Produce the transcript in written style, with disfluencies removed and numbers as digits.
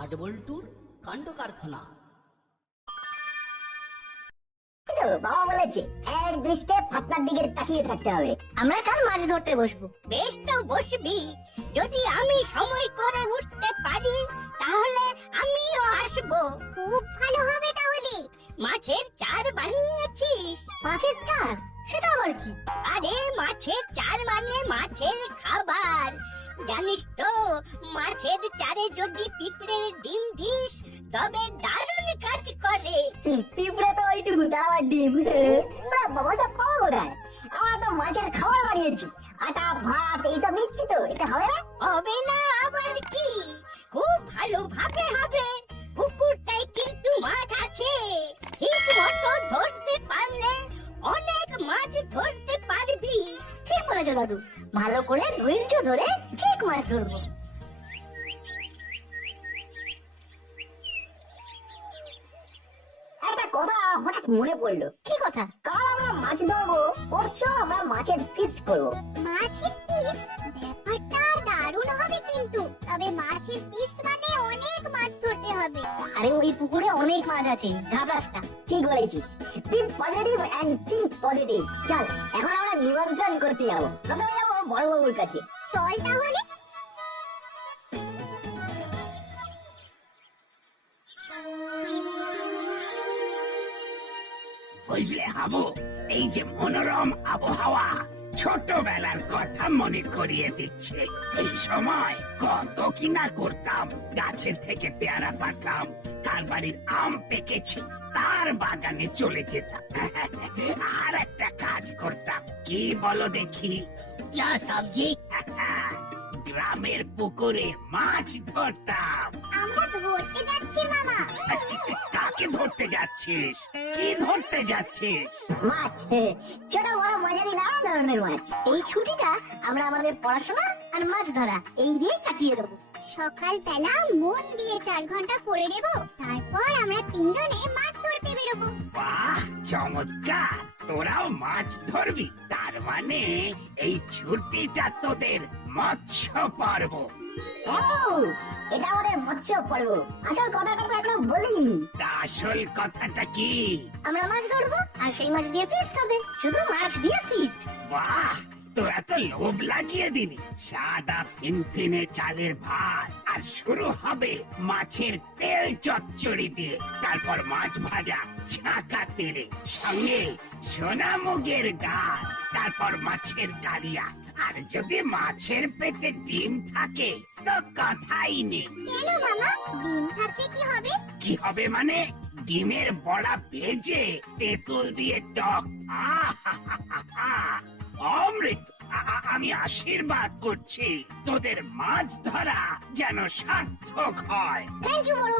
Nut বল্টুর কাণ্ড কারখানা। বাবা বলেছে এক দৃষ্টে ফাতনার দিকে তাকিয়ে থাকতে হবে। আমরা কাল মাছ ধরতে বসবো। বেশ তো বসবি, যদি আমি সময় করে উঠতে পারি তাহলে আমিও আসবো। খুব ভালো হবে তাহলে। মাছের চার বানিয়েছিস? মাছের চার? সেটা আবার কি? আরে মাছের চার মানে মাছের খাবার। জানিস তো মাছের চারে যদি পিঁপড়ের ডিম দিস তবে দারুণ কাজ করে। পিঁপড়ে তো ওইটুকু, তার আবার ডিম। বাবা সব পাওয়া কোথায়? আমরা তো মাছের খাবার বানিয়েছি, আটা ভাত এইসব নিচ্ছি তো, এটা হবে না? হবে না আবার কি, খুব ভালোভাবে হবে। পুকুরটাই কিন্তু মাছ আছে, ঠিক মতো ধরতে পারলে অনেক মাছ ধরতে পারবি। ঠিক বলেছো দাদু, ভালো করে ধৈর্য ধরে ঠিক মাছ ধরবো। একটা কথা হঠাৎ মনে পড়লো। কি কথা? কাল আমরা মাছ ধরবো, পরশু আমরা মাছের ফিস্ট করবো। মাছের ফিস্ট? ব্যাপারটা দারুণ হবে কিন্তু। তবে মাছের ফিস্ট মানে অনেক মাছ ধরতে হবে। আরে ওই পুকুরে অনেক মাছ আছে, ঘাবড়াস না। ঠিক বলেছিস, be positive and think positive. চল এখন আমরা নিমন্ত্রণ করতে যাবো। প্রথমে যাবো বড় বাবুর কাছে। চল তাহলে। বুঝলে হাবু, এই যে মনোরম আবহাওয়া ছোটবেলার কথা মনে করিয়ে দিচ্ছে। এই সময় কত কিনা করতাম, গাছের থেকে পেয়ারা পাড়তাম, তার বাড়ির আম পেকেছি তার বাগানে চলে যেতাম, আর একটা কাজ করতাম, কি বলো দেখি? যা সবজি। গ্রামের পুকুরে মাছ ধরতাম। আমরা ধরতে যাচ্ছি মামা। কাকে ধরতে যাচ্ছিস? কি ধরতে যাচ্ছিস? মাছ, ছোট বড় মাঝারি নানা ধরনের মাছ। এই ছুটিটা আমরা আমাদের পড়াশোনা আর মাছ ধরা এই দিয়ে কাটিয়ে দেবো। সকালবেলা মন দিয়ে 4 ঘন্টা পড়ে নেব, তারপর আমরা তিনজনে মাছ ধরতে বেরোবো। বাহ, চমৎকার! তোরাও মাছ ধরবি, তার মানে এই ছুটিটা তোদের মৎস্য পর্ব। এটা আমাদের মৎস্য পর্ব। আসল কথাটা তো এখনো বলিনি। তা আসল কথাটা কি? আমরা মাছ ধরবো আর সেই মাছ দিয়ে ফিস্ট হবে, শুধু মাছ দিয়ে ফিস্ট। বাহ, তোরা তো লোভ লাগিয়ে দিলি। সাদা ফিনফিনে চালের ভাত, আর শুরু হবে মাছের তেল চচ্চড়ি দিয়ে, তারপর মাছ ভাজা ছাঁকা তেলে, সঙ্গে সোনা মুগের ডাল, তারপর মাছের কালিয়া। আর যদি মাছের পেটে ডিম থাকে তো কথাই নেই। কেন মামা, ডিম থাকলে কি হবে? কি হবে মানে? ডিমের বড়া ভেজে তেঁতুল দিয়ে টক, আহা! অমৃত! আমি আশীর্বাদ করছি তোদের মাছ ধরা যেন সার্থক হয়। থ্যাংক ইউ বড়